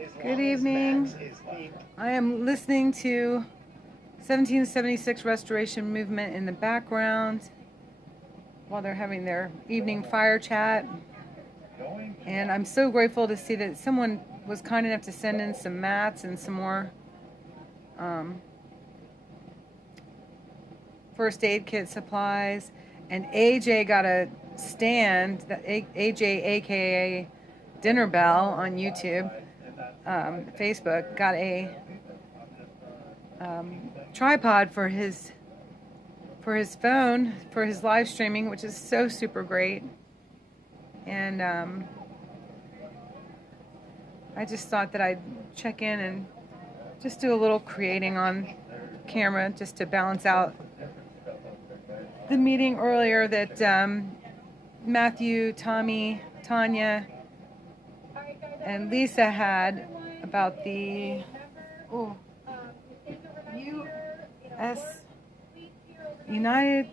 Good evening. I am listening to 1776 Restoration Movement in the background while they're having their evening fire chat. And I'm so grateful to see that someone was kind enough to send in some mats and some more first aid kit supplies. And AJ got a stand, AJ aka Dinner Bell on YouTube, Facebook, got a tripod for his phone for his live streaming, which is so super great. And I just thought that I'd check in and just do a little creating on camera just to balance out the meeting earlier that Matthew, Tommy, Tanya, and Lisa had about the United.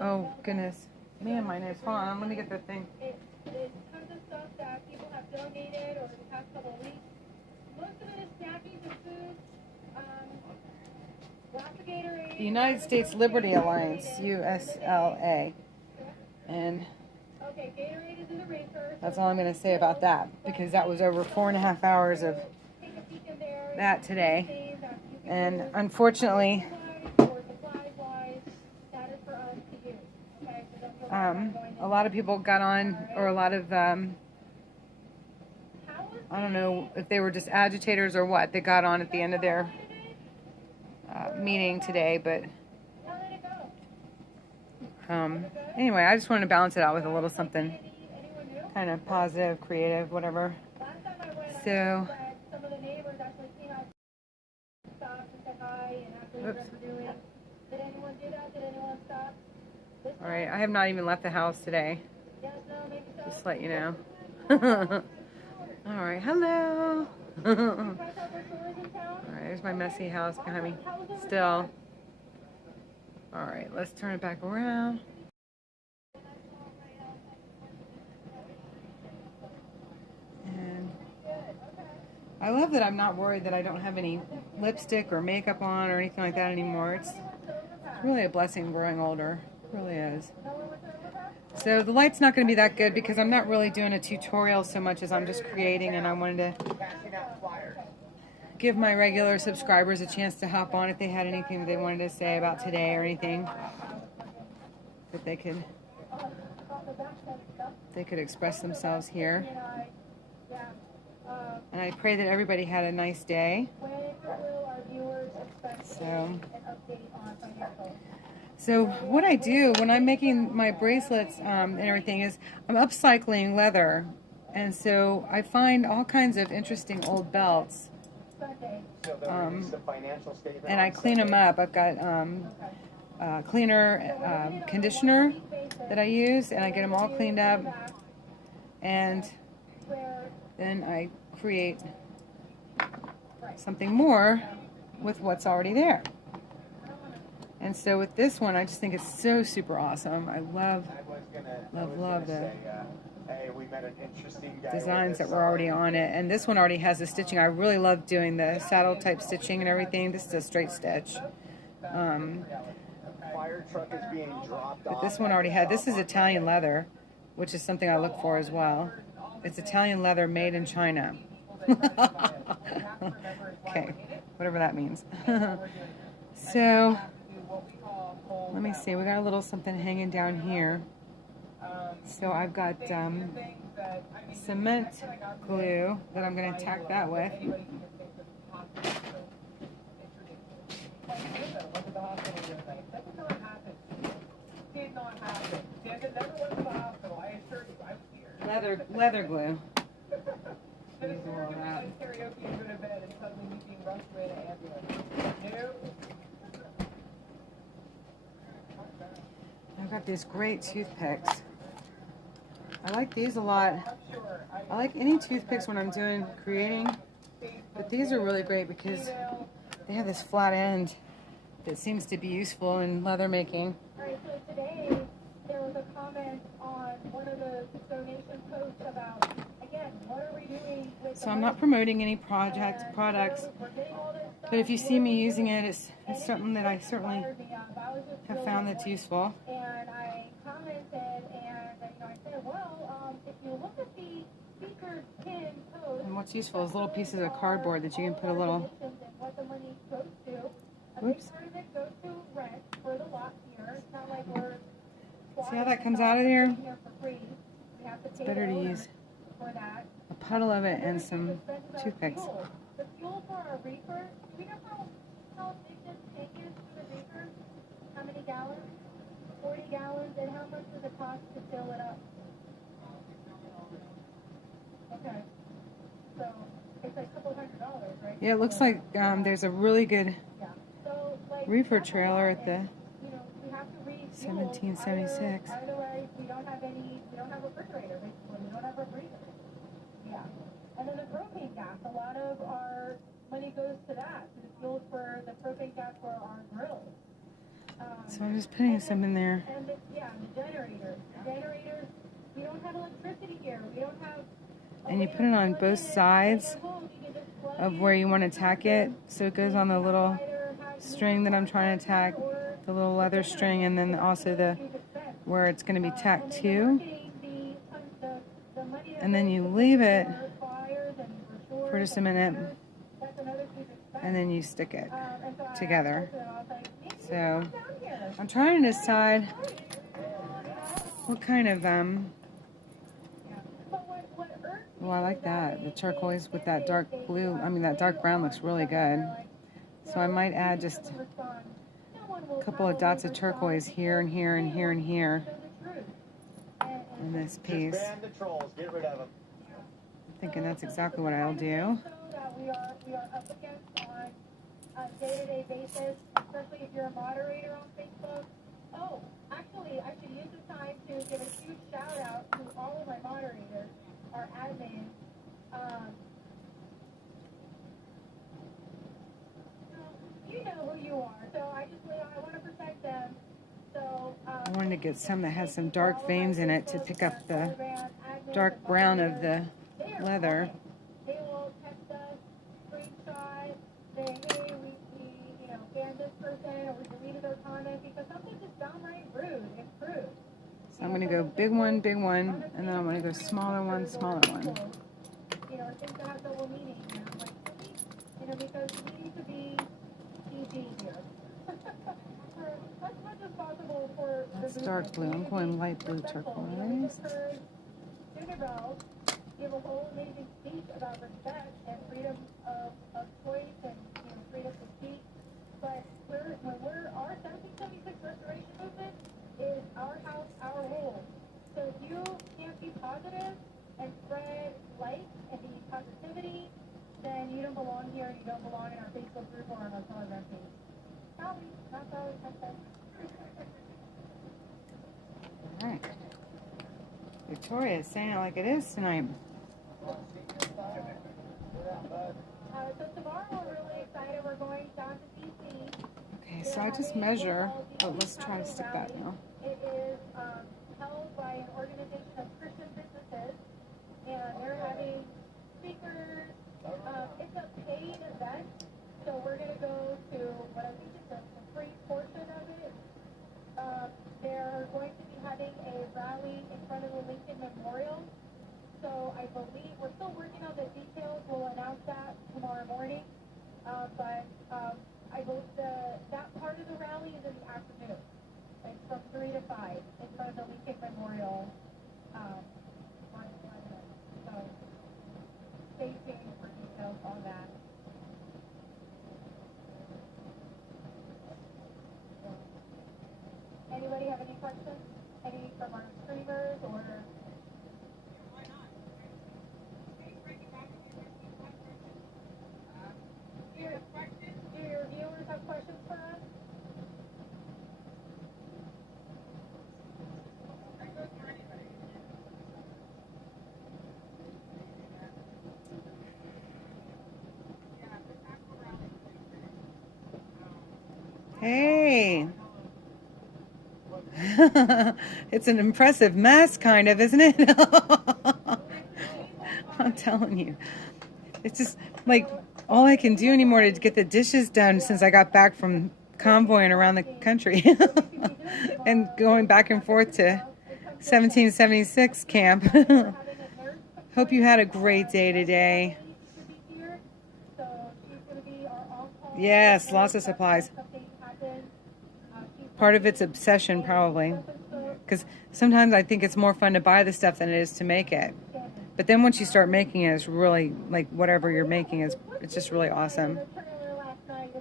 Oh goodness, man, my nose. Hold on, let me get the thing. It's tons of stuff that people have donated over the past couple of weeks. Most of it is snackies and food. The United States Liberty Alliance, USLA, and that's all I'm going to say about that, because that was over 4.5 hours of that today, and unfortunately a lot of people got on, or a lot of I don't know if they were just agitators or what, they got on at the end of their meeting today, but anyway, I just wanted to balance it out with a little something kind of positive, creative, whatever. So, oops. All right, I have not even left the house today, just to let you know. All right, hello. All right, there's my messy house behind me still. All right, let's turn it back around. And I love that I'm not worried that I don't have any lipstick or makeup on or anything like that anymore. It's really a blessing growing older. It really is. So the light's not going to be that good because I'm not really doing a tutorial so much as I'm just creating, and I wanted to give my regular subscribers a chance to hop on if they had anything that they wanted to say about today or anything that they could express themselves here. And I pray that everybody had a nice day. So what I do when I'm making my bracelets and everything is I'm upcycling leather, and so I find all kinds of interesting old belts. And I clean them up. I've got cleaner conditioner that I use, and I get them all cleaned up, and then I create something more with what's already there. And so with this one, I just think it's so super awesome. I love the designs that were already on it. And this one already has the stitching. I really love doing the saddle type stitching and everything. This is a straight stitch. But this one already had, this is Italian leather, which is something I look for as well. It's Italian leather made in China. Okay, whatever that means. So, let me see, we got a little something hanging down here. So I've got cement glue that I'm going to tack that with. Leather glue. I've got these great toothpicks. I like these a lot. I like any toothpicks when I'm doing creating, but these are really great because they have this flat end that seems to be useful in leather making. Alright, so today there was a comment on one of the donation posts about, again, what are we doing with So I'm not promoting any products, but if you see me using it, it's something that I certainly have found that's useful. And I commented, and I said, well, if you look at the speaker pin code, And what's useful is little pieces of cardboard that you can put a little. what the money goes to. Oops. Part of it goes to rent for the lot here. It's not like we're See how that comes out of there? here for free. We have to It's pay better the to owner use for that. a puddle of it and some toothpicks. The fuel for our reefer, do we know how big this tank is for the reefer? How many gallons? 40 gallons, and how much does it cost to fill it up? Okay. So it's like a couple $100, right? Yeah, it looks like there's a really good Yeah. So, like, reefer trailer at the you know, we have to refuel 1776. Otherwise, we don't have a refrigerator, basically. We don't have a freezer. Yeah. And then the propane gas, a lot of our money goes to that, to the fuel for the propane gas for our grills. So I'm just putting some in there. And the generators. Generators, we don't have electricity here. We don't have... And you put it on both sides of where you want to tack it. So it goes on the little string that I'm trying to tack, the little leather string, and then also the where it's going to be tacked to. And then you leave it for just a minute, and then you stick it together. So I'm trying to decide what kind of oh, I like that. The turquoise with that dark blue, that dark brown looks really good. So I might add just a couple of dots of turquoise here and here and here and here in this piece. I'm thinking that's exactly what I'll do. We are up against on a day-to-day basis, especially if you're a moderator on Facebook. Oh, actually, I should use this time to give a huge shout-out to all of my moderators, our admins. You know who you are, so I want to protect them. So I wanted to get some that has some dark veins in it to pick up the dark brown of the leather. They will text us, screenshot, say, hey, we banned this person, or we deleted their comment, because something just downright rude. It's rude. So I'm going to go big one, and then I'm going to go smaller one, smaller one. Things that have double meaning. Because we need to be PG here. For as much as possible for That's dark blue. I'm going light blue turquoise. Cinderella give a whole amazing speech about respect and freedom of choice and freedom to speak. But our 1776 restoration movement is our house, our rules. So if you can't be positive and spread light and be positivity, then you don't belong here. You don't belong in our Facebook group or on our Telegram page. Sorry, not sorry, not sorry. All right. Victoria is saying it like it is tonight. So tomorrow we're really excited. We're going down to DC. Okay, so I just measure. Oh, let's try to stick that now. It is held by an organization of Christian businesses, and they're having speakers. It's a paid event, so we're going to go to what I think is the free portion of it. They're going to be having a rally in front of the Lincoln Memorial. So I believe we're still working on the details. We'll announce that tomorrow morning. But I believe that part of the rally is in the afternoon. It's from 3 to 5 in front of the Lincoln Memorial. So stay tuned for details on that. Anybody have any questions? Any from our streamers or? Do your viewers have questions for us? Hey. It's an impressive mess, kind of, isn't it? I'm telling you. It's just like all I can do anymore to get the dishes done since I got back from convoying around the country and going back and forth to 1776 camp. Hope you had a great day today. Yes, lots of supplies. Part of it's obsession, probably. Because sometimes I think it's more fun to buy the stuff than it is to make it. But then once you start making it, it's really, like, whatever you're making it's just really awesome.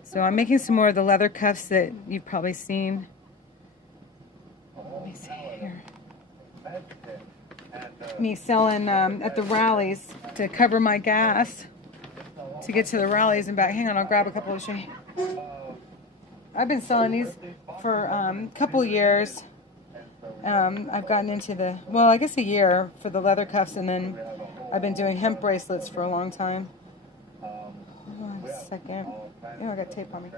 So I'm making some more of the leather cuffs that you've probably seen. Let me see here. Me selling at the rallies to cover my gas to get to the rallies and back. Hang on, I'll grab a couple of shades. I've been selling these for a couple years. I've gotten into I guess a year for the leather cuffs, and then I've been doing hemp bracelets for a long time. Hold on a second. Oh, I got tape on me.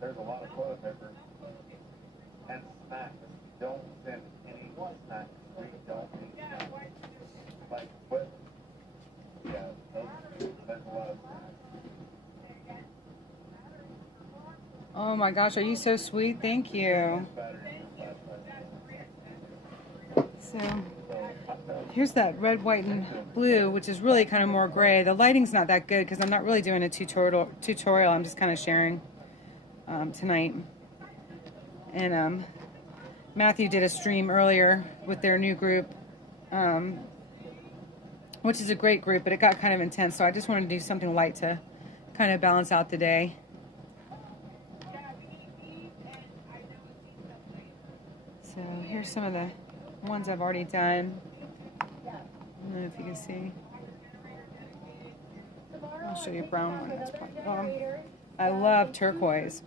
There's a lot of toilet paper and snacks. Don't send any snacks. We don't need snacks. Like, what? Yeah, there's a lot of snacks. Oh my gosh, are you so sweet? Thank you. So here's that red, white, and blue, which is really kind of more gray. The lighting's not that good because I'm not really doing a tutorial. I'm just kind of sharing tonight. And Matthew did a stream earlier with their new group, which is a great group, but it got kind of intense. So I just wanted to do something light to kind of balance out the day. So here's some of the ones I've already done. I don't know if you can see. I'll show you a brown one. That's probably, I love turquoise.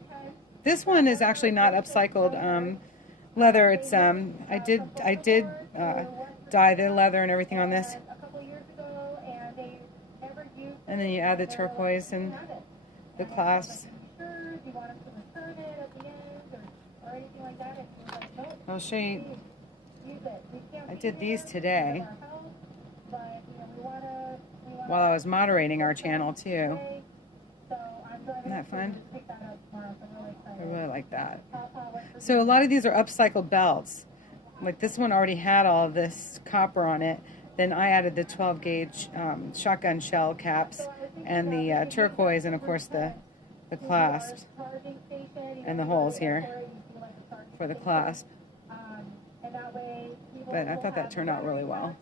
This one is actually not upcycled leather. It's I did dye the leather and everything on this. And then you add the turquoise and the clasps. I'll show you. I did these today while I was moderating our channel too. Isn't that fun? I really like that. So a lot of these are upcycled belts. Like this one already had all of this copper on it. Then I added the 12 gauge shotgun shell caps and the turquoise, and of course the clasps and the holes here for the clasp. But I thought that turned out really well.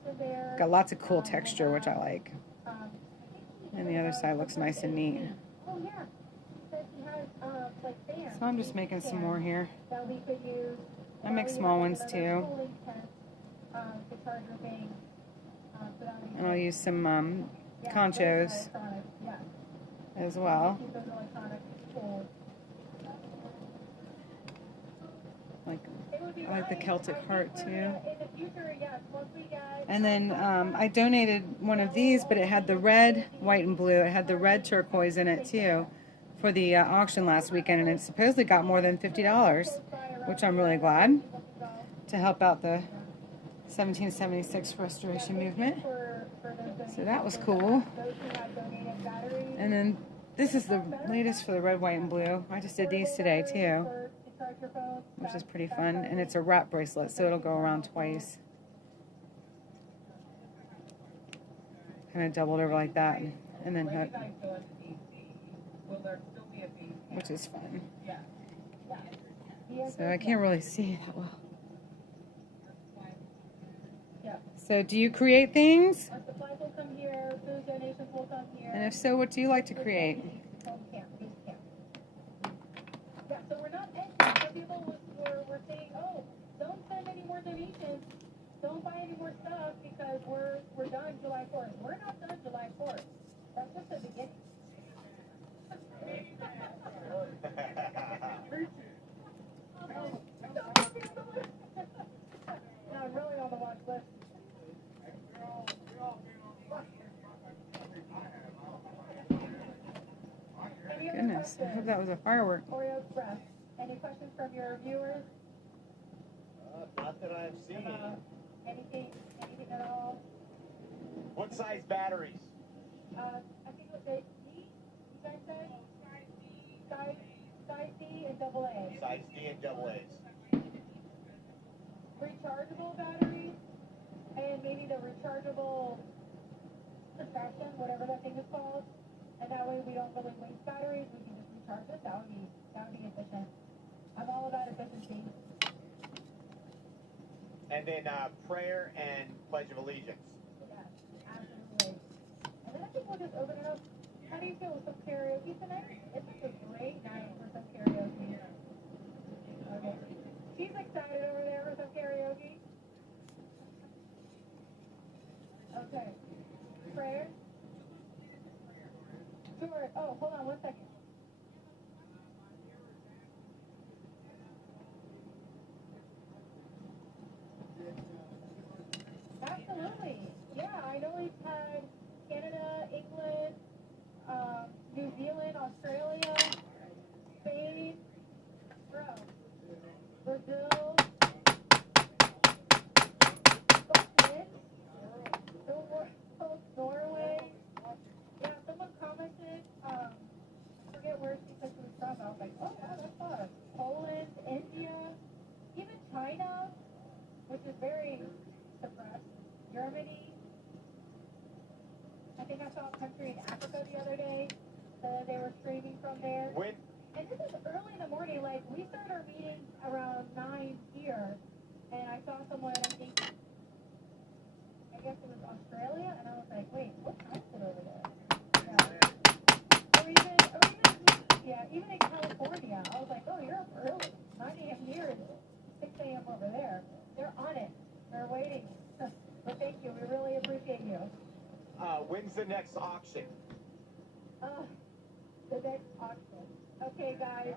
Got lots of cool texture, which I like. And the other side looks nice and neat. So I'm just making some more here. I make small ones too. And I'll use some conchos as well. I like the Celtic heart too. And then I donated one of these, but it had the red, white, and blue. It had the red turquoise in it too for the auction last weekend, and it supposedly got more than $50, which I'm really glad, to help out the 1776 restoration movement. So that was cool. And then this is the latest for the red, white, and blue. I just did these today too, which is pretty fun. And it's a wrap bracelet, so it'll go around twice. Kind of doubled over like that, and then hook, which is fun. So I can't really see that well. So do you create things? And if so, what do you like to create? So we're not ending. Some people were saying, oh, don't send any more donations. Don't buy any more stuff because we're done July 4th. We're not done July 4th. That's just the beginning. No, I'm really on the watch list. Goodness, I hope that was a firework. Oreo Express. Any questions from your viewers? Not that I've seen. Anything at all? What size batteries? I think it was a D, you guys said? Size D and double A. Size D and double A's. Rechargeable batteries, and maybe the rechargeable contraption, whatever that thing is called. And that way we don't really waste batteries, we can just recharge it. That would be efficient. I'm all about efficiency. And then prayer and Pledge of Allegiance. Yes, absolutely. And then I think we'll just open it up. How do you feel with some karaoke tonight? It's like a great night for some karaoke. Okay. She's excited over there for some karaoke. Okay. Prayer? Sure. Oh, hold on one second. Absolutely. Yeah, I know we've had Canada, England, New Zealand, Australia, Spain, Brazil, Scotland, Norway. Yeah, someone commented, I forget where she said she was from. I was like, oh, wow, that's far. Poland, India, even China, which is very suppressed. Germany. I think I saw a country in Africa the other day that they were streaming from there. When? And this is early in the morning. Like, we start our meeting around 9 here, and I saw someone, I think, I guess it was Australia, and I was like, wait, what time is it over there? Yeah. Even in California, I was like, oh, you're up early. 9 a.m. here is 6 a.m. over there. They're on it. They're waiting. But thank you. We really appreciate you. When's the next auction? The next auction. Okay, guys.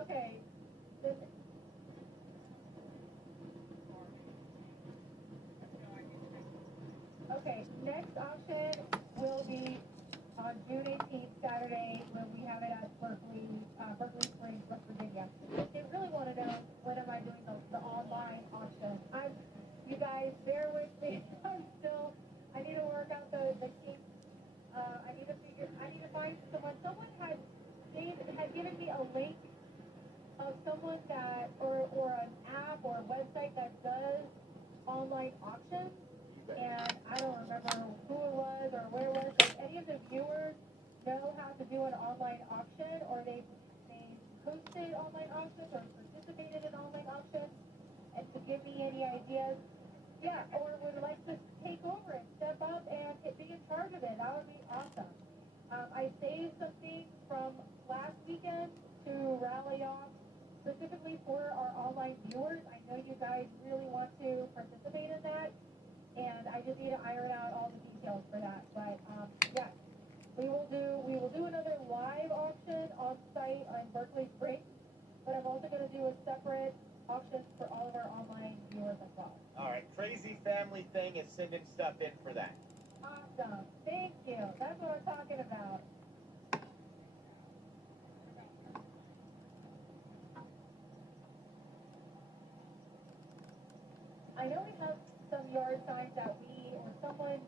Okay. Okay, next auction will be on June 18th, Saturday, when we have it at Berkeley Springs, West Virginia. If you really want to know when am I doing the online auction, you guys bear with me. I need to work out the kinks. I need to find someone. Someone had given me a link of someone that, or an app or a website that does online auctions. And I don't remember who it was or where it was. If any of the viewers know how to do an online auction, or they hosted online auctions or participated in online auctions, and to give me any ideas, yeah, or would like to take over and step up and be in charge of it, that would be awesome. I saved some things from last weekend to rally off specifically for our online viewers. I know you guys really want to participate in that, and I just need to iron out all the details for that. But yeah, we will do another live auction on site on Berkeley Springs, but I'm also going to do a separate auction for all of our online viewers as well. All right, Crazy Family Thing is sending stuff in for that. Awesome. Thank you. That's what I'm talking about. I know we have some yard signs that we or someone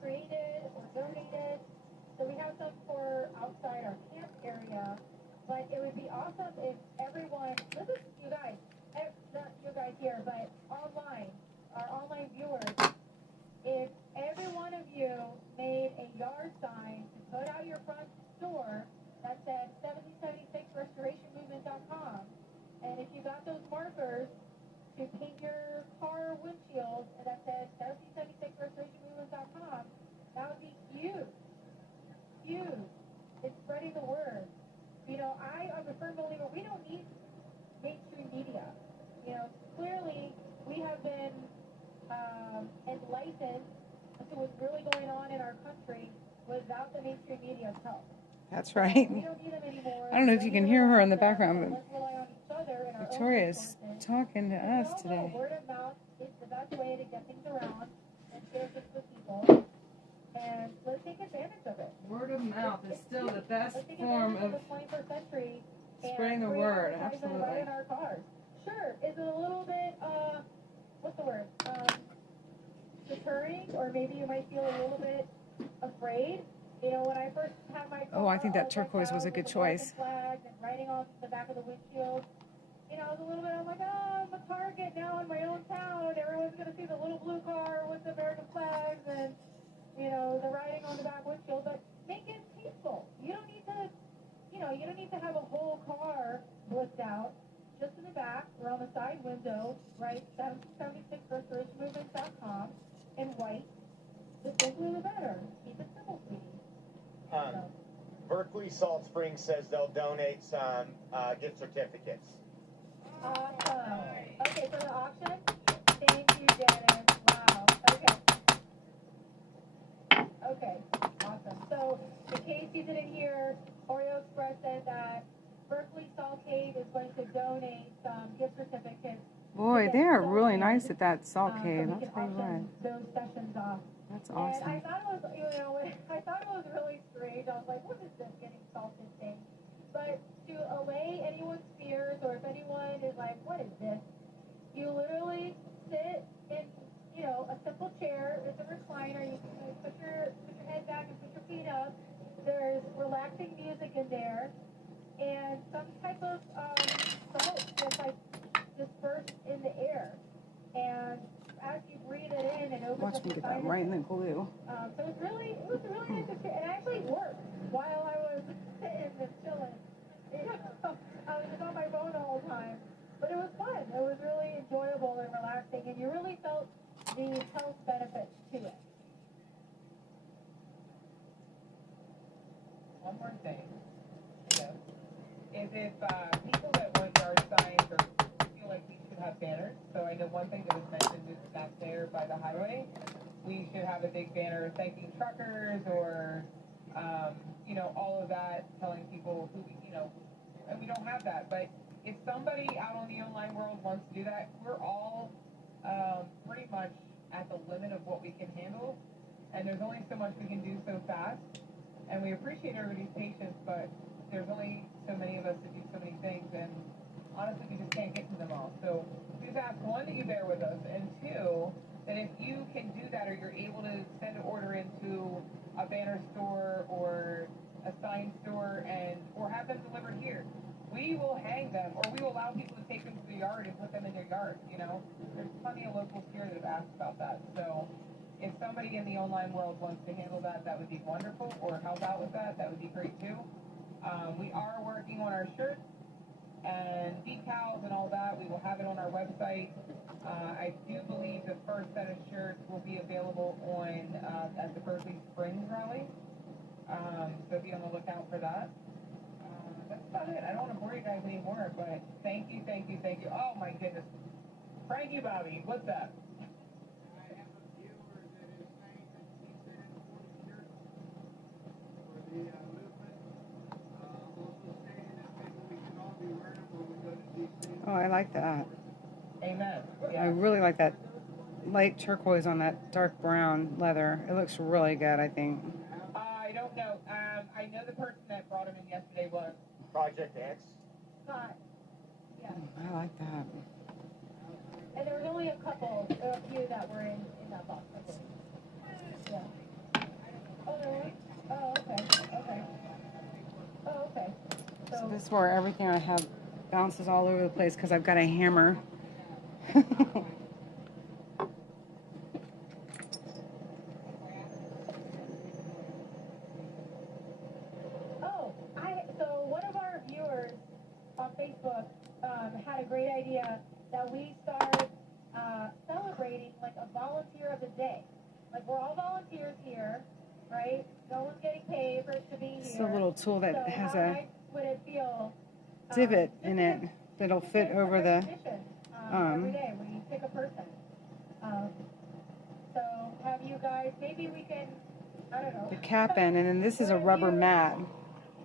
created or donated. So we have some for outside our camp area. But it would be awesome if everyone, this is you guys, not you guys here, but online, our online viewers, if every one of you made a yard sign to put out your front door that said 1776restorationmovement.com, and if you got those markers to paint your car windshield and that said 1776restorationmovement.com, that would be huge. Huge. It's spreading the word. You know, I'm a firm believer we don't need mainstream media. You know, clearly we have been enlightened to what's really going on in our country without the mainstream media's help. That's right. We don't need them anymore. I don't know if you can hear her in the background, but let's rely on each other and our own Victoria's resources. talking to us We all know today. word of mouth is the best way to get things around and share things with people. And let's take advantage of it. Word of mouth is still the best Let's take form advantage of the 21st century and spreading the create word, advertisement right absolutely. in our cars. Sure, is it a little bit, what's the word? reassuring, or maybe you might feel a little bit afraid. You know, when I first had my car, Oh, I think that all decked turquoise was out a good with the American choice. flags and writing on the back of the windshield, you know, I was a little bit, I'm like, oh, I'm a target now in my own town. Everyone's going to see the little blue car with the American flags and, you know, the writing on the back windshield. But make it peaceful. You don't need to, you know, you don't need to have a whole car blitzed out. Just in the back or on the side window, right? 776 restorationmovements.com in white. The simpler the better. Keep it simple, sweetie. So. Berkeley Salt Springs says they'll donate some gift certificates. Awesome. Okay, for the auction? Thank you, Dennis. Wow. Okay. Okay, awesome. So, in case you didn't hear, Oreo Express said that Berkeley Salt Cave is going to donate some gift certificates. Boy, they are really nice at that salt So cave. we I'll can tell you what. auction those sessions off. That's And I awesome. thought it was, you know, I thought it was really strange. I was like, what is this getting salted thing? But to allay anyone's fears, or if anyone is like, what is this? You literally sit in, you know, a simple chair. It's a recliner. You can put your head back and put your feet up. There's relaxing music in there, and some type of salt that's like dispersed in the air. And as you breathe it in, it opens Watch up me your get that right in the glue. so it was a really nice experience. It actually worked while I was sitting and chilling. You know, I was just on my phone all the time. But it was fun. It was really enjoyable and relaxing, and you really felt the health benefits to it. One more thing, yes, is if people that want yard signs or feel like we should have banners. So I know one thing that was mentioned is back there by the highway, we should have a big banner thanking truckers or, you know, all of that, telling people who, you know, and we don't have that. But if somebody out on the online world wants to do that, we're all pretty much at the limit of what we can handle. And there's only so much we can do so fast. And we appreciate everybody's patience, but there's only so many of us to do so many things, and honestly, we just can't get to them all. So please ask, one, that you bear with us, and two, that if you can do that or you're able to send an order into a banner store or a sign store and or have them delivered here, we will hang them, or we will allow people to take them to the yard and put them in their yard, you know? There's plenty of locals here that have asked about that, so if somebody in the online world wants to handle that, that would be wonderful, or help out with that, that would be great too. We are working on our shirts and decals and all that. We will have it on our website. I do believe the first set of shirts will be available on at the Berkeley Springs rally, so be on the lookout for that. That's about it. I don't want to bore you guys anymore, but thank you, thank you, thank you. Oh my goodness. Frankie Bobby, what's that? Oh, I like that. Amen. I Yeah. really like that light turquoise on that dark brown leather. It looks really good, I think. I don't know. I know the person that brought him in yesterday was. Project X. Scott. Yeah. I like that. And there was only a few that were in that box, I believe. Yeah. Oh, really? Oh, okay. Okay. Oh, okay. So this is where everything I have bounces all over the place because I've got a hammer. So one of our viewers on Facebook had a great idea that we start celebrating like a volunteer of the day. Like we're all volunteers here, right? No one's getting paid for it to be here. It's a little tool that so has how a nice would it feel? divot in it that'll fit over the every day we pick a person. So have you guys? Maybe we can. I don't know. the cap in, and then this is a rubber mat.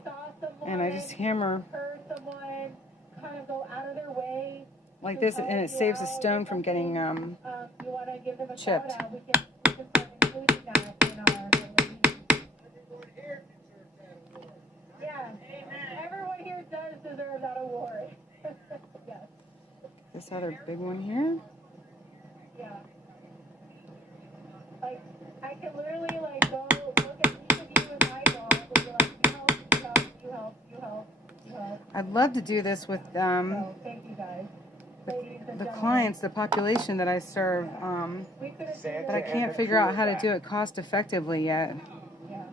Saw someone, And I just hammer heard someone kind of go out of their way like to this, help and it you saves a out or stone from getting something. You want to give them a chipped. shout out? We can start including that in our. Yeah, everyone here does deserve that award. Yes. This other big one here. Yeah. Like, I can literally, like, go look at each of you and eyeball and be like, you help, you help, you help, you help, you help. I'd love to do this with So, thank you guys. Ladies and the gentlemen. clients, the population that I serve, We couldn't do Santa but I this. can't figure out how to do it cost effectively yet. Yeah.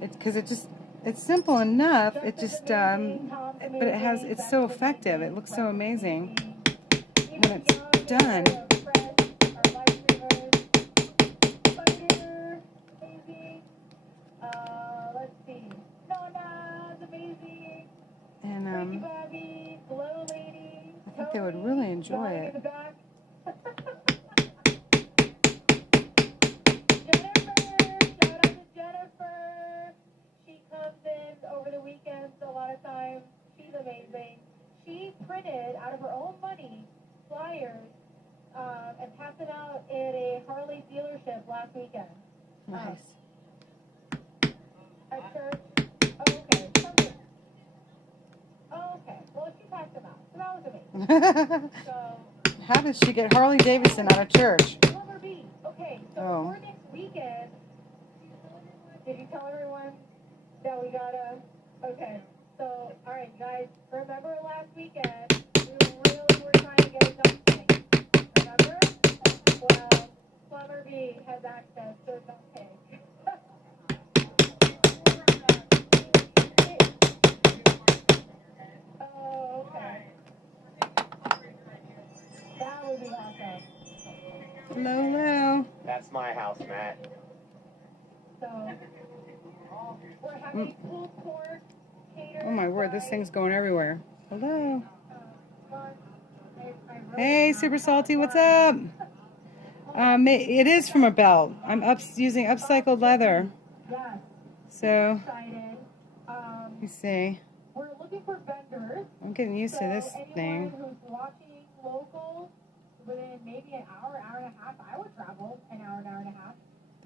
Because it's simple enough. It just, but it's so effective. It looks so amazing when it's done. Let's see. Nona's amazing. And Ricky Bobby, Glow Lady. I think they would really enjoy it. Jennifer, she comes in over the weekends a lot of times. She's amazing. She printed out of her own money flyers and passed them out at a Harley dealership last weekend. Nice. At church. Oh, okay. Perfect. Oh, okay. Well, she passed them out. So that was amazing. So. How did she get Harley Davidson out of church? Lover B. Okay, so Oh. for next weekend, did you tell everyone that we gotta? Okay, so all right, guys. Remember last weekend we really were trying to get a dump tank. Remember? Well, Lover B has access to a dump tank. Oh, okay. That would be awesome. Hello. That's my house, Matt. So we're having pulled pork, catered. Oh my word, this thing's going everywhere. Hello. I Hey, Super Salty, what's up? It is from a belt. I'm using upcycled leather. Yes. So, Excited. let me see. We're looking for vendors. I'm getting used to this Anyone thing. who's watching local within maybe an hour, hour and a half, I would travel an hour, hour and a half.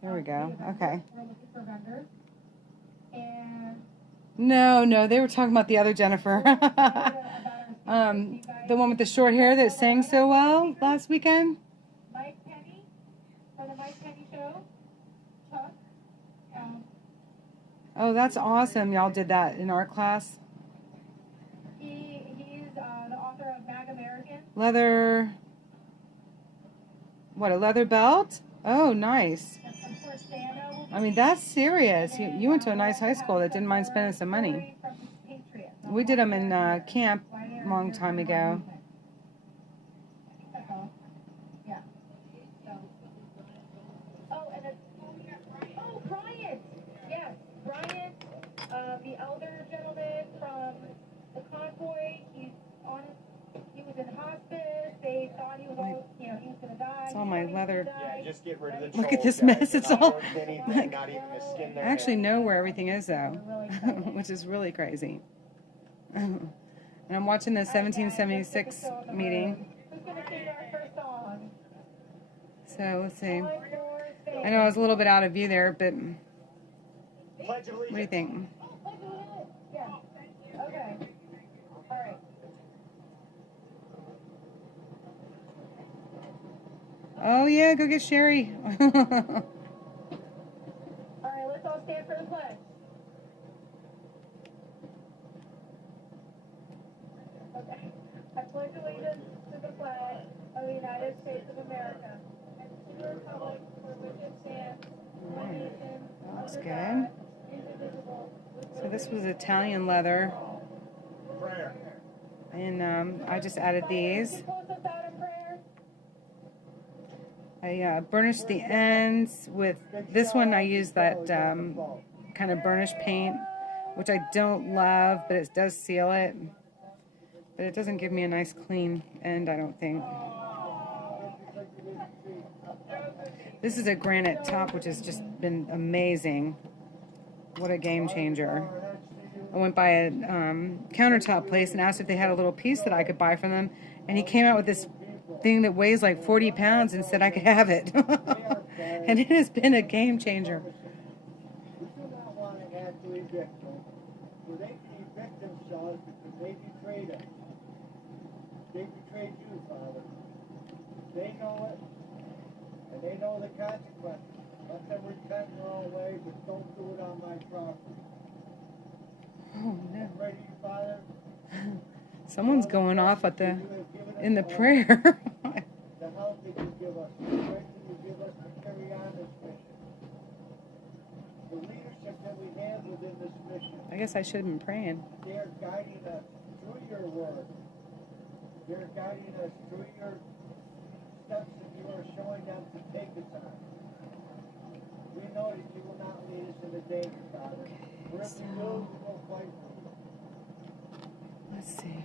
There we go. Okay. We're looking for vendors. And No, they were talking about the other Jennifer. The one with the short hair that sang so well last weekend. Mike Penny from the Mike Penny Show. Chuck. Oh, that's awesome. Y'all did that in art class. He's the author of Mag American. Leather. What, a leather belt? Oh, nice. And of course, Santa will be. I mean, that's serious. You went to a nice high school that didn't mind spending some money. We did them in camp a long time ago. Yeah. Oh, and Brian. Yes, Brian, the elder gentleman from the convoy. He was in hospice. They thought he was he was gonna die. It's all my leather. Yeah, just get rid of the Look at trolls, this guys. mess. They're It's not all. worth anything, not even the skin I they're actually in. know where everything is, though, which is really crazy. And I'm watching the 1776 meeting. Who's gonna sing our first song? So let's see. One more thing. I know I was a little bit out of view there, but Pledge of what do you Allegiance. think? Yeah. Okay. All right. Oh yeah, go get Sherry. All right. Let's all stand for the pledge. Okay. I pledge allegiance to the flag of the United States of America and to the republic for which it stands, one nation, That's under good. God, indivisible. So this was Italian leather, Prayer. and I just added these. Close us out in prayer. I burnished the ends with this one. I used that kind of burnished paint, which I don't love, but it does seal it. But it doesn't give me a nice clean end, I don't think. This is a granite top, which has just been amazing. What a game changer. I went by a countertop place and asked if they had a little piece that I could buy from them, and he came out with this thing that weighs like 40 pounds and said I could have it. And it has been a game changer. We do not want to add to evict them, so they can evict themselves because they betrayed us. They betrayed you, Father. They know it. and they know the consequences. Let them repent their own way, but don't do it on my property. Oh no. Pray to you, Father. Someone's going off at You the have given us in the all prayer. the help that you give us, the strength that you give us to carry on this mission. The leadership that we have within this mission, I guess I should have been praying. they are guiding us through your word. They're guiding us through your steps that you are showing them to take us on. We know that you will not lead us into danger, Father. Wherever you go, we will fight for you. Let's see.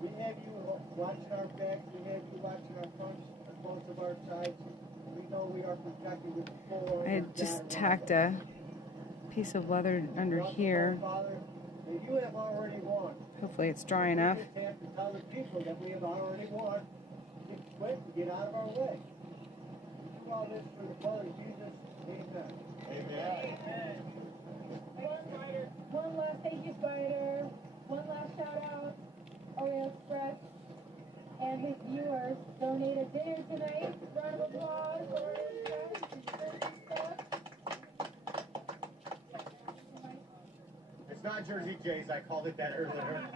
We have you watching our backs, we have you watching our fronts, both of our sides. We know we are protected with full armor. I had just tacked a piece of leather under here. Father, that you have already won. Hopefully it's dry enough. We just have to tell the people that we have already won. Get quit and get out of our way. Do all this for the blood of Jesus. Amen. Amen. One last thank you, Spider. One last shout out. Oreo Express and his viewers donated dinner tonight. Round of applause for Oreo Express. It's not Jersey J's. I called it that earlier.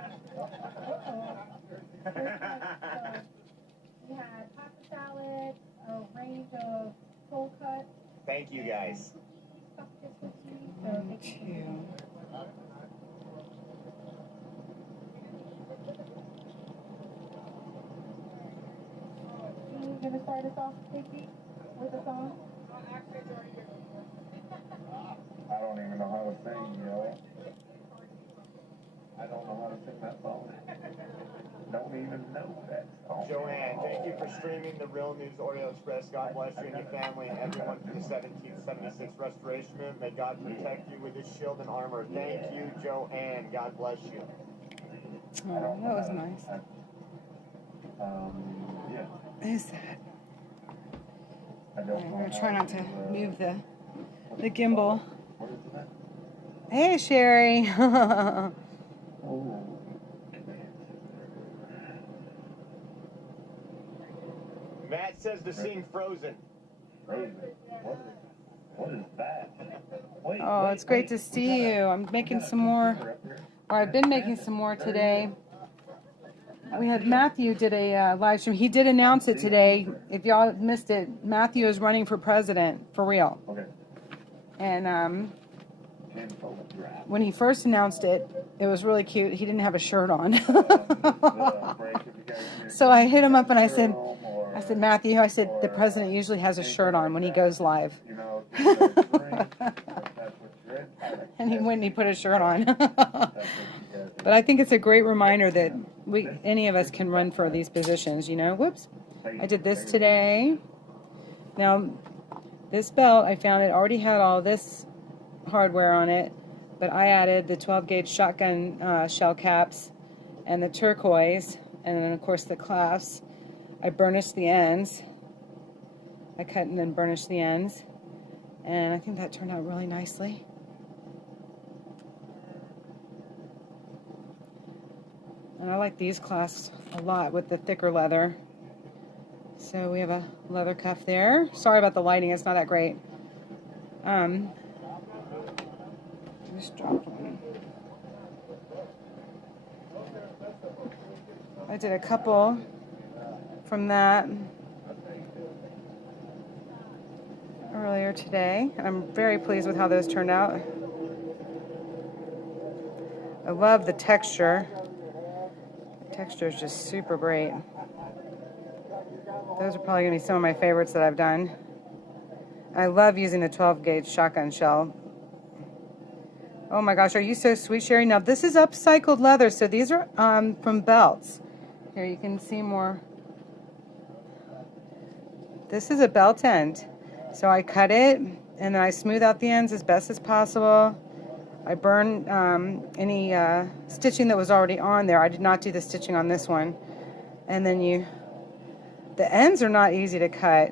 We had pasta salad, a range of cold cuts. Thank you, guys. One, two. You gonna start us off, Casey, with a song? I don't even know how to sing, yo. I don't know how to sing that song. Don't even know that song. Joanne, thank you for streaming the Real News Oreo Express. God bless you and your family and everyone for the 1776 restoration movement. May God protect you with his shield and armor. Thank you, Joanne. God bless you. Oh, that was nice. Yeah. What is that? I don't I'm know gonna how try not to to, move the gimbal. What is that? Hey, Sherry. Oh. Matt says to sing Frozen. Frozen. What is that? Wait, Oh, it's great to see you. I'm making some more, or I've been making some more today. We had Matthew did a live stream. He did announce it today. If y'all missed it, Matthew is running for president, for real. Okay. And when he first announced it, it was really cute. He didn't have a shirt on. So I hit him up and I said, Matthew, I said, the president usually has a shirt on when he goes live. And he went and he put a shirt on. But I think it's a great reminder that any of us can run for these positions, you know. Whoops. I did this today. Now, this belt, I found it already had all this hardware on it, but I added the 12-gauge shotgun shell caps and the turquoise, and then, of course, the clasps. I burnished the ends. I cut and then burnished the ends, and I think that turned out really nicely. And I like these clasps a lot with the thicker leather. So we have a leather cuff there. Sorry about the lighting, it's not that great. Just dropped one. I did a couple from that earlier today. I'm very pleased with how those turned out. I love the texture. The texture is just super great. Those are probably going to be some of my favorites that I've done. I love using the 12-gauge shotgun shell. Oh my gosh, are you so sweet, Sherry? Now, this is upcycled leather, so these are from belts. Here, you can see more. This is a belt end. So I cut it, and then I smooth out the ends as best as possible. I burn any stitching that was already on there. I did not do the stitching on this one. And then the ends are not easy to cut.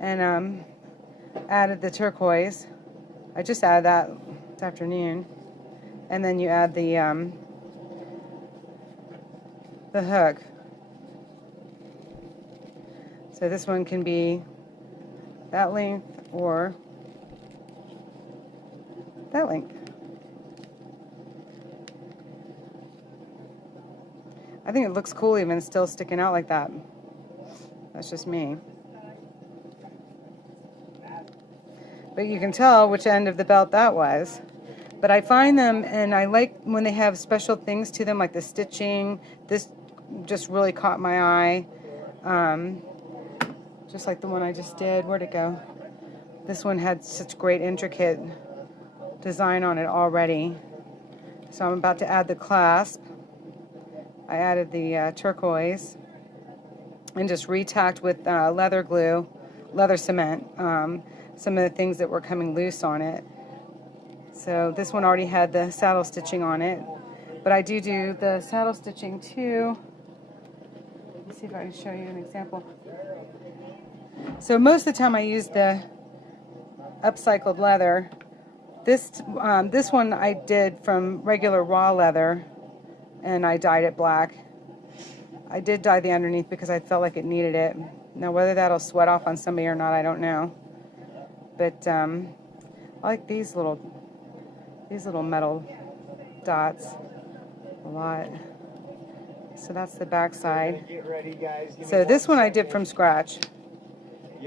And added the turquoise. I just added that this afternoon. And then you add the hook. So this one can be that length or that length. I think it looks cool even still sticking out like that. That's just me. But you can tell which end of the belt that was. But I find them, and I like when they have special things to them, like the stitching. This just really caught my eye. Just like the one I just did. Where'd it go? This one had such great intricate design on it already. So I'm about to add the clasp. I added the turquoise and just retacked with leather glue, leather cement, some of the things that were coming loose on it. So this one already had the saddle stitching on it, but I do the saddle stitching too. Let me see if I can show you an example. So most of the time I use the upcycled leather. This one I did from regular raw leather, and I dyed it black. I did dye the underneath because I felt like it needed it. Now whether that'll sweat off on somebody or not, I don't know. But I like these little metal dots a lot. So that's the back side. So this one I did from scratch.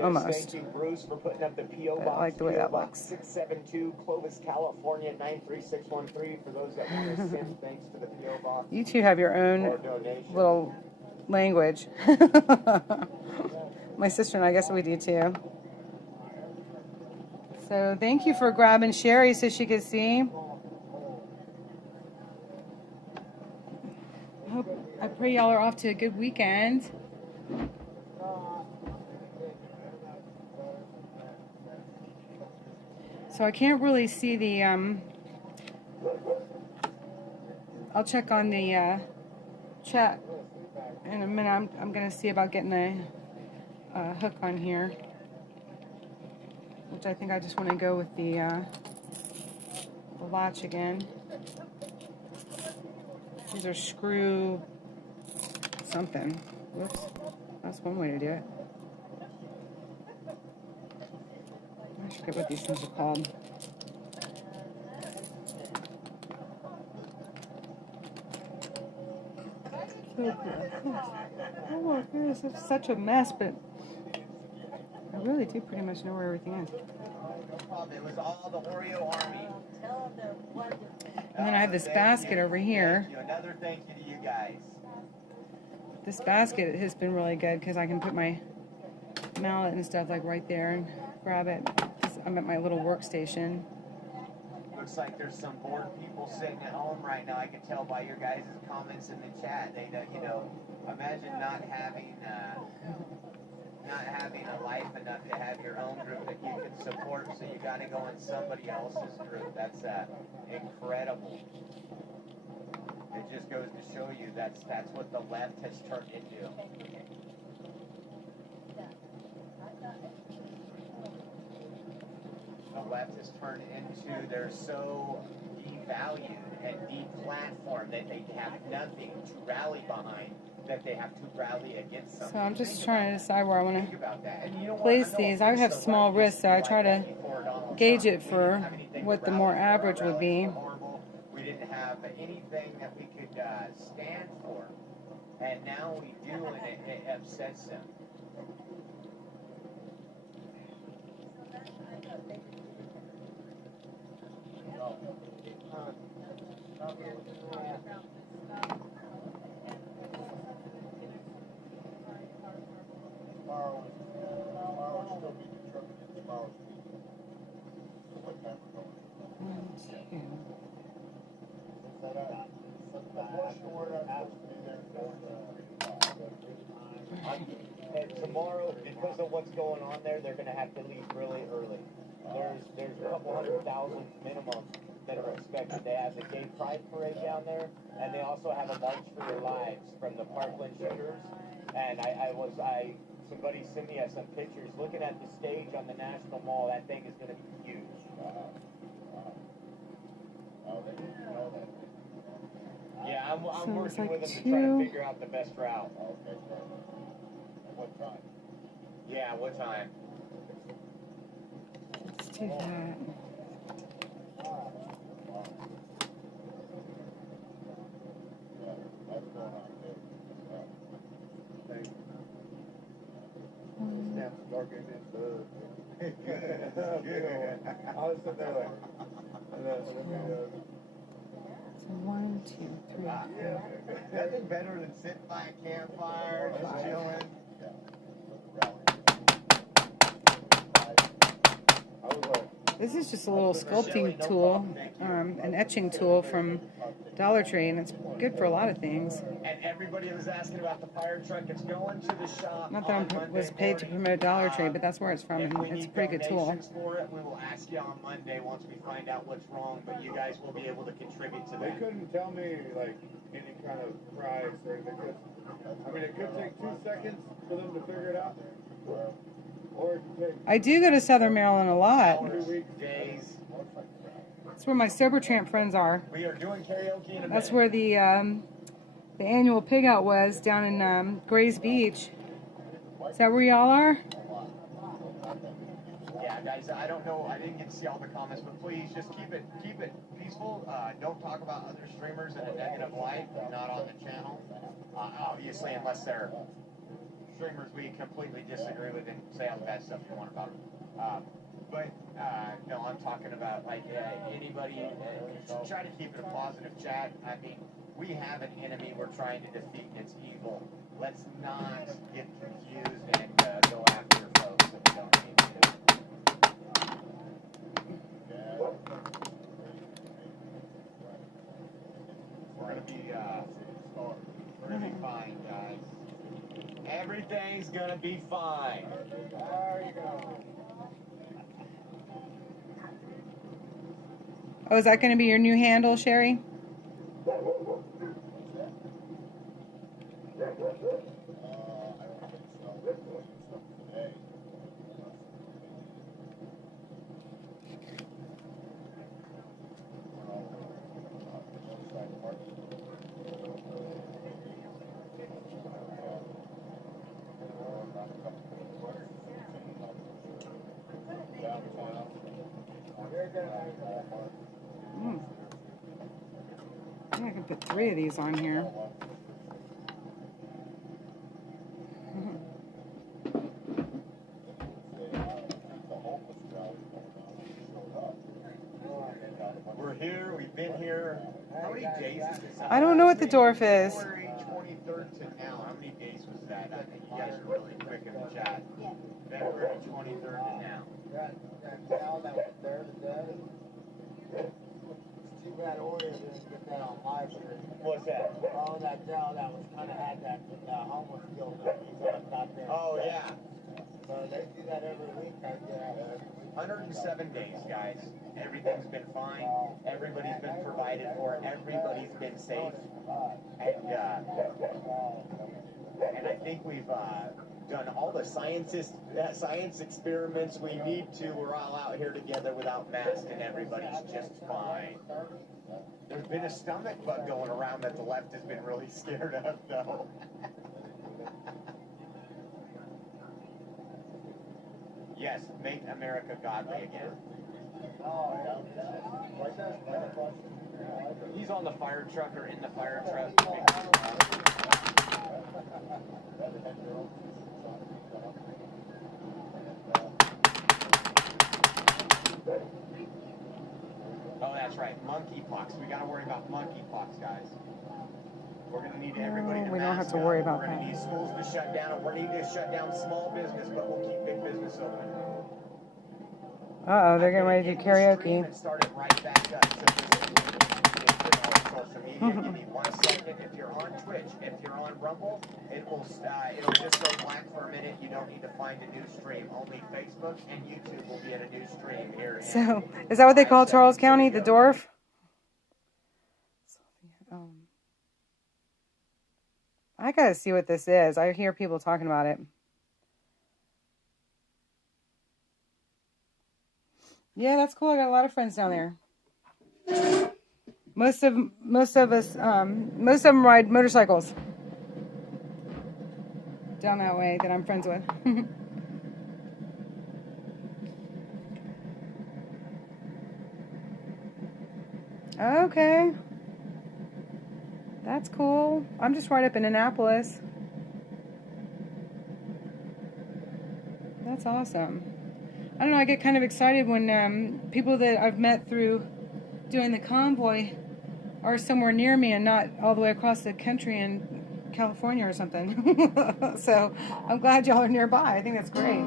Almost. Thank you, Bruce, for putting up the P.O. Box. I like the way that looks. 672, Clovis, California, 93613. For those that want to send thanks to the P.O. Box. You two have your own little language. My sister and I guess we do too. So thank you for grabbing Sherry so she could see. I pray y'all are off to a good weekend. So I can't really see the, I'll check on the chat in a minute. I'm going to see about getting a hook on here, which I think I just want to go with the latch again. These are screw something. Whoops. That's one way to do it. I forget what these things are called. So oh look, this is such a mess, but I really do pretty much know where everything is. It was all the Oreo army. And then I have this basket over here. Another thank you to you guys. This basket has been really good because I can put my mallet and stuff like right there and grab it. I'm at my little workstation. Looks like there's some bored people sitting at home right now. I can tell by your guys' comments in the chat. They, imagine not having a life enough to have your own group that you can support. So you got to go in somebody else's group. That's incredible. It just goes to show you that's what the left has turned into. The left has turned into, they're so devalued and deplatformed that they have nothing to rally behind, that they have to rally against something. So I'm just trying to decide where I want to place these. I have small wrists, so I try to gauge it for what the more average would be. We didn't have anything that we could stand for, and now we do, and it upsets them. Tomorrow, because of what's going on there, they're going to have to leave really early. There's a couple 100,000 minimum that are expected. They have the gay pride parade down there, and they also have a March for Your Lives from the Parkland shooters. And somebody sent me some pictures. Looking at the stage on the National Mall, that thing is going to be huge. Yeah, I'm working with them to try to figure out the best route. What time? Yeah, what time? Let's do that. So 1, 2, 3, 4. Nothing better than sitting by a campfire, just chilling. This is just a little sculpting tool, an etching tool from Dollar Tree, and it's good for a lot of things. And everybody was asking about the fire truck. It's going to the shop. Not that I was paid to promote Dollar Tree, but that's where it's from, and it's a pretty good tool. For it, we will ask you on Monday once we find out what's wrong, but you guys will be able to contribute to They that. couldn't tell me, like, any kind of price or anything. I mean, it could take 2 seconds for them to figure it out. Or it could take I do go to Southern Maryland a lot. 2 weeks, days. That's where my Sober Tramp friends are. We are doing karaoke in a That's minute. where the annual pig out was, down in Grays Beach. Is that where y'all are? Yeah, guys, I don't know. I didn't get to see all the comments, but please just keep it peaceful. Don't talk about other streamers in a negative light. Not on the channel, obviously, unless they're streamers we completely disagree with and say all the bad stuff you want about them. No, I'm talking about like anybody. Try to keep it a positive chat. I mean, we have an enemy we're trying to defeat. It's evil. Let's not get confused and go after folks that we don't need to. We're gonna be fine, guys. Everything's gonna be fine. There you go. Oh, is that going to be your new handle, Sherry? I can put 3 of these on here. We're here. We've been here. How many days is this? I don't know what the dwarf is. February 23rd to now. How many days was that? I think you guys are really quick in the chat. February 23rd to now. That gal that was there today. Too bad Oreo didn't get that on live stream. What's that? Oh, that gal that was kind of had that homeless deal that he's got there. Oh, yeah. So they do that every week, I guess. 107 days, guys. Everything's been fine. Everybody's been provided for. Everybody's been safe. And I think we've done all the science experiments we need to. We're all out here together without masks, and everybody's just fine. There's been a stomach bug going around that the left has been really scared of, though. Yes, make America godly again. He's on the fire truck or in the fire truck. Oh, that's right, monkeypox. We got to worry about monkeypox, guys. We're going to need everybody to We don't have mask to up. worry about We're going to that. need schools to shut down, and we're going to need to shut down small business, but we'll keep big business open. Uh-oh, they're getting ready to do karaoke. And start it right back up. So just social media. Give me 1 second. If you're on Twitch, if you're on Rumble, it'll just go black for a minute. You don't need to find a new stream. Only Facebook and YouTube will be at a new stream here. So, is that what they call Charles County, the dwarf? I gotta see what this is. I hear people talking about it. Yeah, that's cool. I got a lot of friends down there. Most of them ride motorcycles down that way that I'm friends with. Okay. That's cool. I'm just right up in Annapolis. That's awesome. I don't know, I get kind of excited when people that I've met through doing the convoy are somewhere near me and not all the way across the country in California or something. So I'm glad y'all are nearby. I think that's great.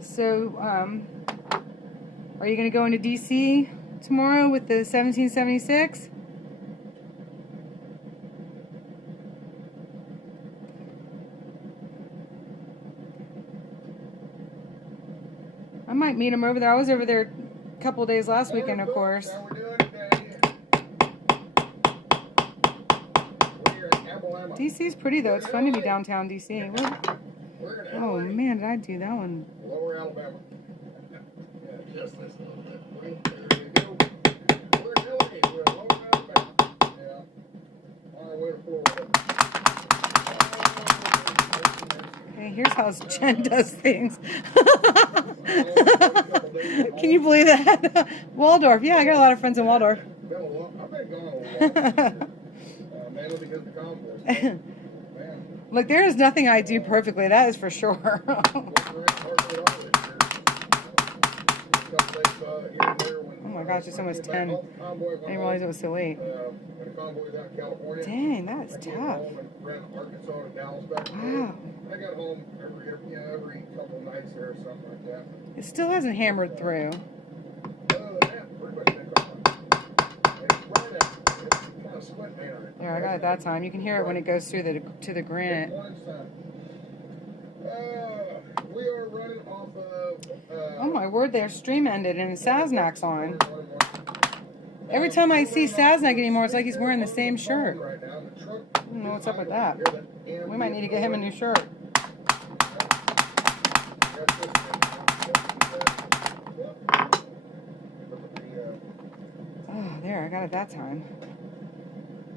So, are you going to go into DC tomorrow with the 1776? I might meet him over there. I was over there a couple days last weekend, of course. How we doing today? We're in Alabama. DC's pretty though. It's fun to be downtown DC. We're in Oh LA. man, did I do that one? Lower Alabama. Yeah, just this a little bit. There you go. We're in LA. We're in Lower Alabama. Yeah. On our way to Florida. Okay, here's how Jen does things. Can you believe that? Waldorf. Yeah, I got a lot of friends in Waldorf. I've been gone a while. Mainly because of the convoys. Man. Look, there is nothing I do perfectly. That is for sure. Oh my gosh, it's almost 10. I didn't realize it was so late. Dang, that's tough. Wow. I got home every couple nights there or something like that. It still hasn't hammered through. There, I got it that time. You can hear it when it goes through to the granite. We are running off of... Oh my word, their stream ended and Saznak's on. Every time I see Saznak anymore, it's like he's wearing the same shirt. I don't know what's up with that. We might need to get him a new shirt. Oh, there, I got it that time.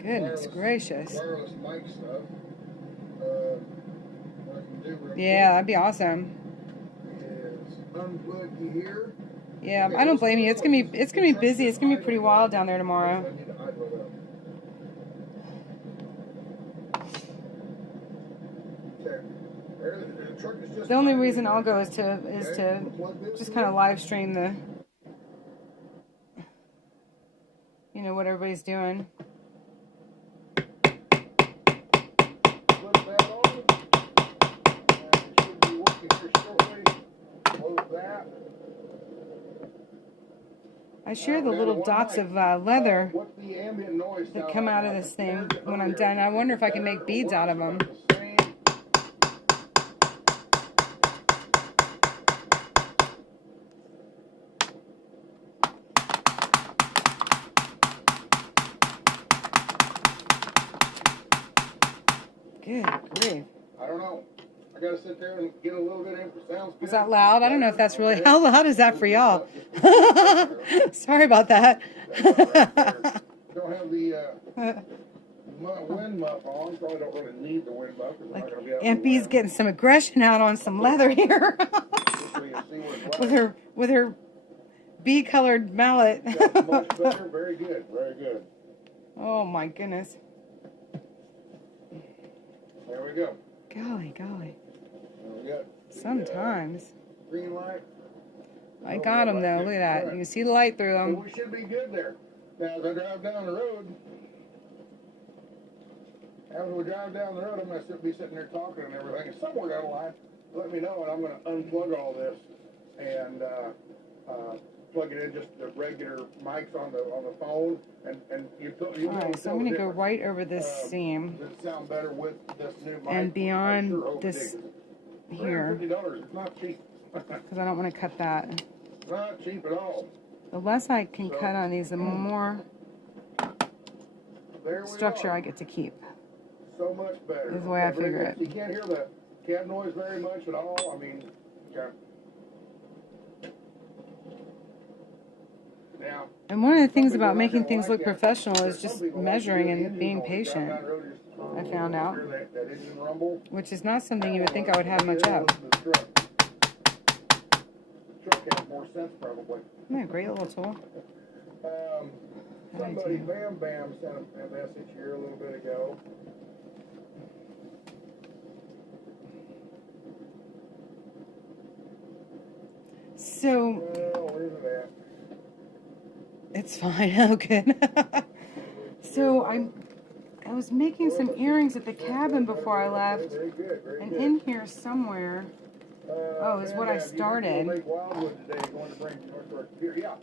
Goodness gracious. Yeah, that'd be awesome. Yeah, I don't blame you. It's gonna be busy. It's gonna be pretty wild down there tomorrow. The only reason I'll go is to just kind of live stream the, you know, what everybody's doing. I share the little dots of leather that come out of this thing when I'm done. I wonder if I can make beads out of them. Good grief. I don't know. I gotta sit there and get a little bit of sounds. Is that loud? I don't know if that's really... How loud is that for y'all? Sorry about that. Don't have the wind muff on. Probably don't really need the wind muff. Like, Aunt Bee's getting some aggression out on some leather here. with her bee-colored mallet. Much better. Very good. Very good. Oh my goodness. There we go. Golly. We got Sometimes. green light. I got them though. Look at that. You can see the light through So them. we should be good there. Now, as I drive down the road, I'm going to be sitting there talking and everything. And somewhere down the line, let me know, and I'm going to unplug all this and plug it in just the regular mics on the phone. And you All right, so I'm going to go right over this seam Does it sound better with this new mic? and beyond I sure hope it this is. here, $150, it's not cheap. because I don't want to cut that. Not cheap at all. The less I can cut on these, the more There we structure are. I get to keep. So much better. Is the way I Very figure good. You can't hear the cab noise very much at all. I mean, okay. Now, And one of the things some people about making don't things like look that. professional There's is some just people like measuring the and engine being noise. patient, Down that road, just, I found out. hear that engine rumble. which is not something you would think I would have much of. The truck has more sense, probably. Isn't that a great little tool? Somebody, Bam Bam, sent a message here a little bit ago. So, Where's it at? it's fine. Oh, good. So I was making some earrings at the cabin before I left, Very good, very and good. in here somewhere, is what I started. Lake Wildwood today, going to bring North Shore Computer. Yeah,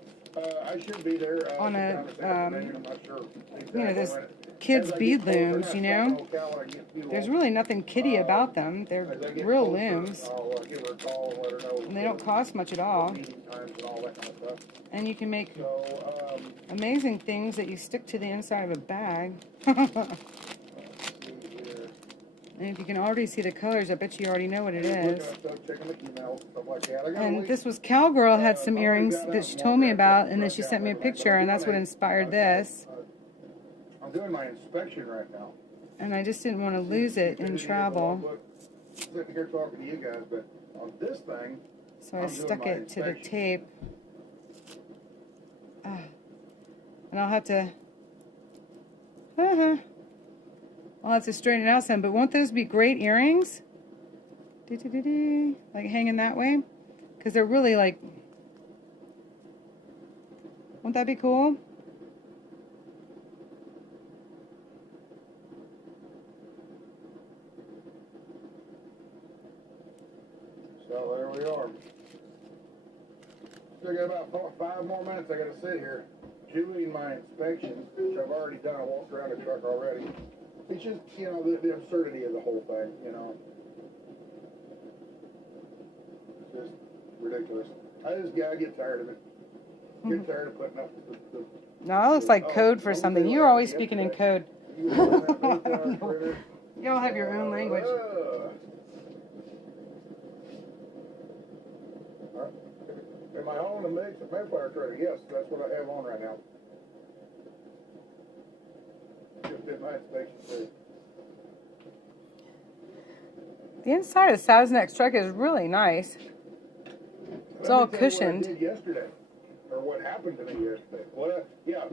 I should be there. On a, sometime this afternoon. I'm not sure you know, exactly those when. kids' As I bead get closer, looms, not you know? stopping on Ocala, I get fuel. There's really nothing kiddie about them. They're As I get real closer, looms, I'll give her a call and let her know. and they don't cost much at all. Meeting times and all that kind of stuff. And you can make So, amazing things that you stick to the inside of a bag. let's see here. And if you can already see the colors, I bet you already know what it is. Checking the emails, stuff like that. I gotta And wait. this was Cowgirl had some earrings that she told me about, and then she sent me a picture, and that's what inspired this. I'm doing my inspection right now. And I just didn't want to lose it in travel, Sitting here talking to you guys, but on this thing, so I stuck it to the tape. And I'll have to straighten it out some. But won't those be great earrings? Like hanging that way, because they're really like. Won't that be cool? So there we are. Still got about 5 more minutes. I got to sit here doing my inspections, which I've already done. I walked around the truck already. It's just, you know, the absurdity of the whole thing, you know. It's just ridiculous. I get tired of it. Get tired of putting up the No, that looks like code for something. You're always speaking in code. You all have your own language. Am I on the Mayflower Trader? Yes, that's what I have on right now. Just did my inspection too. The inside of the Saznex truck is really nice. It's all cushioned. What I did yesterday, or what happened to me yesterday. Yeah,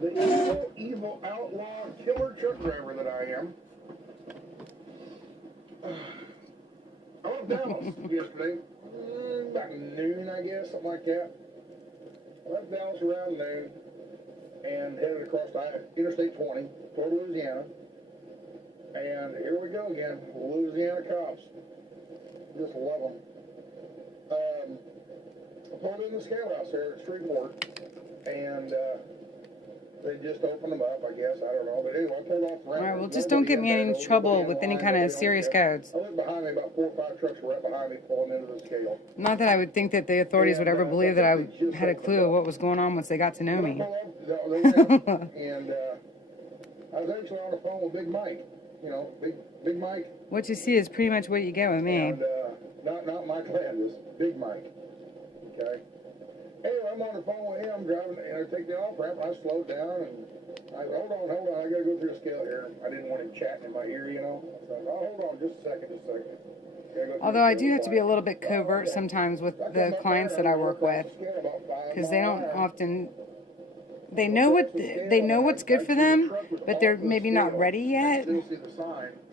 the evil outlaw killer truck driver that I am. I left Dallas yesterday, about noon, I guess, something like that. I left Dallas around noon and headed across Interstate 20 toward Louisiana. And here we go again, Louisiana cops. Just love them. I pulled in the scale house there at Shreveport, and they just opened them up, I guess. I don't know. But anyway, I pulled off the All right, well, just don't get me in any trouble with any kind of serious codes. I looked behind me, about 4 or 5 trucks were right behind me pulling into the scale. Not that I would think that the authorities would ever believe that I had a clue of what was going on once they got to know me. And I was actually on the phone with Big Mike. You know, Big Mike. What you see is pretty much what you get with me. And not Mike Landis, Big Mike. Okay. Anyway, I'm on the phone with him driving, and I take the off ramp. I slowed down and I said, hold on, I gotta go through a scale here. I didn't want him chatting in my ear, you know. So I said, oh, hold on, just a second. Although I do have to be a little bit covert sometimes with the clients that I work with, because they don't often. They know what's good for them, but they're maybe not ready yet.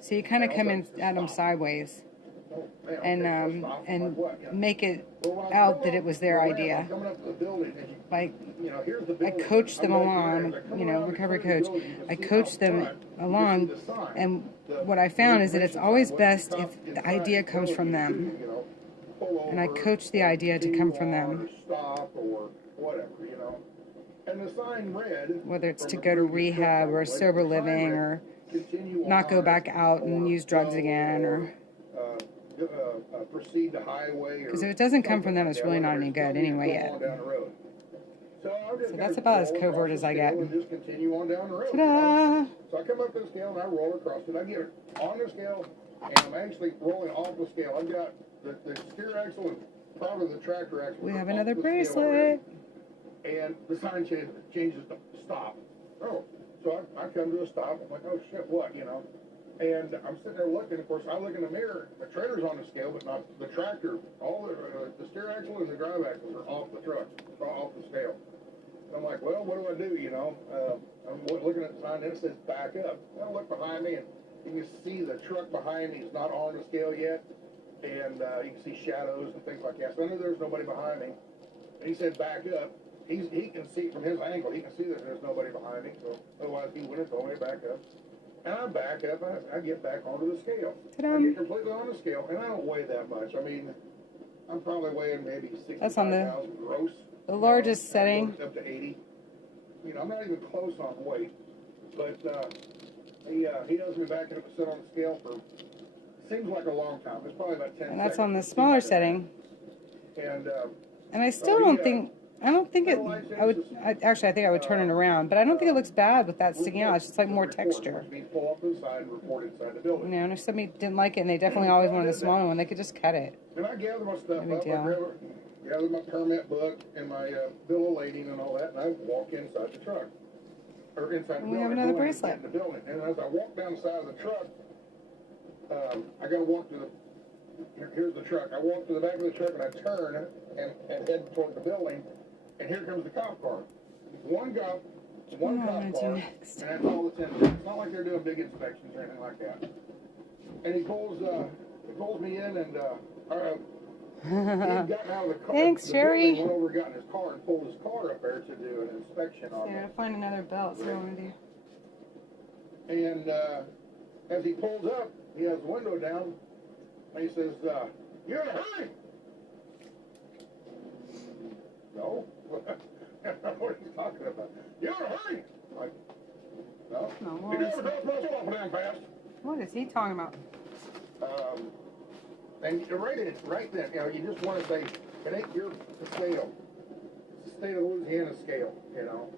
So you kind of come in at them sideways, and make it out that it was their idea. Like I coach them along, you know, recovery coach. I coach them along, and what I found is that it's always best if the idea comes from them, and I coach the idea to come from them. And the sign read, whether it's to go to rehab or sober living or not go back out and use drugs again, or proceed to highway. Because if it doesn't come from them, it's really not any good anyway yet. So that's about as covert as I get. Just continue on down the road. Ta-da! So I come up to the scale and I roll across it. I get it on the scale, and I'm actually rolling off the scale. I've got the steer axle and probably the tractor axle. We have another bracelet. And the sign changes to stop. Oh, so I come to a stop. I'm like, oh shit, what, you know? And I'm sitting there looking. Of course, I look in the mirror. The trailer's on the scale, but not the tractor. All the steer axle and the drive axles are off the truck, off the scale. I'm like, well, what do I do, you know? I'm looking at the sign and it says back up. I look behind me and you can see the truck behind me is not on the scale yet. And you can see shadows and things like that. So I knew there was nobody behind me. And he said back up. He can see from his angle. He can see that there's nobody behind me. So otherwise he would have told me to back up. And I back up. I get back onto the scale. I get completely on the scale. And I don't weigh that much. I mean, I'm probably weighing maybe 65,000 gross. The largest setting. Up to 80. You know, I'm not even close on weight. But he has me backing up and sit on the scale for, seems like a long time. It's probably about 10 seconds. And that's on the smaller setting. And I still don't think, I think I would turn it around, but I don't think it looks bad with that sticking out. It's just like more texture. You know, and if somebody didn't like it and they definitely always wanted the smaller one, they could just cut it. And I gather my stuff No big up. deal. I gather my permit book and my bill of lading and all that, and I walk inside the truck. Or inside the building. We have another bracelet. In the building. And as I walk down the side of the truck, I got to walk to the, here's the truck. I walk to the back of the truck and I turn and head toward the building, and here comes the cop car. One cop car, and that's all that's in there. It's not like they're doing big inspections or anything like that. And he pulls me in, and he had gotten out of the car. Thanks, Sherry. Went over, got in his car, and pulled his car up there to do an inspection on Yeah, it. find another belt. So with you. And as he pulls up, he has the window down, and he says, "You're in a hurry?" No. What are you talking about? You're in a hurry? I'm like, no. No, You never drove myself off damn fast. What is he talking about? And right then, you know, you just want to say, it ain't your scale. It's the state of Louisiana scale, you know.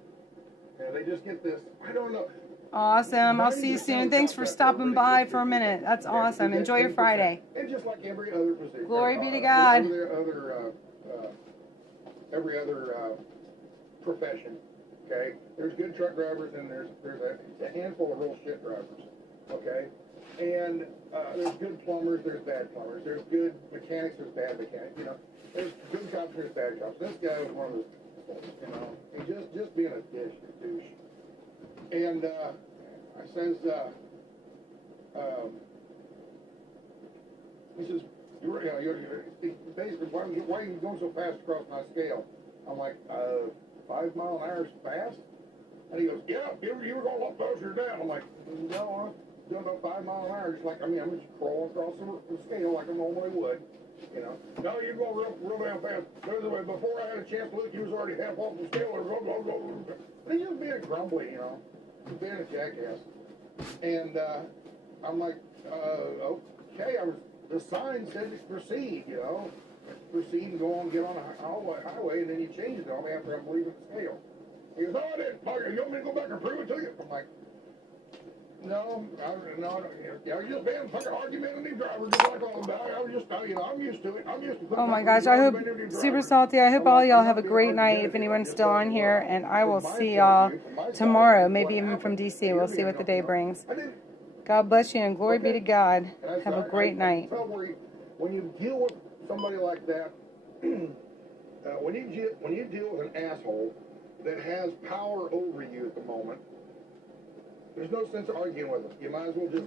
And they just get this, I don't know. Awesome. I'll see you soon. Thanks for stopping by for a minute. That's awesome. Enjoy your Friday. And just like every other position. Glory be to God. Every other profession, okay? There's good truck drivers and there's a handful of real shit drivers, okay? And there's good plumbers, there's bad plumbers. There's good mechanics, there's bad mechanics, you know? There's good cops, there's bad cops. This guy was one of those, you know? He just being a douche. And I says, he says, you're basically, why are you going so fast across my scale? I'm like, 5 mile an hour is fast? And he goes, yeah, you were going a lot faster than that. I'm like, no, I'm doing about 5 mile an hour. Just like, I'm just crawling across the scale like I normally would. You know, no, you're going real damn fast. Before I had a chance to look, he was already half off the scale. But he's just being grumbly, you know. He's being a jackass. And I'm like, okay, the sign said to proceed, you know. Proceed and go on, get on a highway, and then you change it on me after I'm leaving the scale. He goes, no, I didn't. You want me to go back and prove it to you? I'm like, no, you're just being a fucking argumentative driver, just like all of that. I'm used to it. I'm used to. Oh my gosh, I hope, super salty. I hope all y'all have a great night if anyone's still on here, and I will see y'all tomorrow, maybe even from DC. We'll see what the day brings. God bless you and glory be to God. Have a great night. When you deal with somebody like that, when you deal with an asshole that has power over you at the moment, there's no sense of arguing with them. You might as well just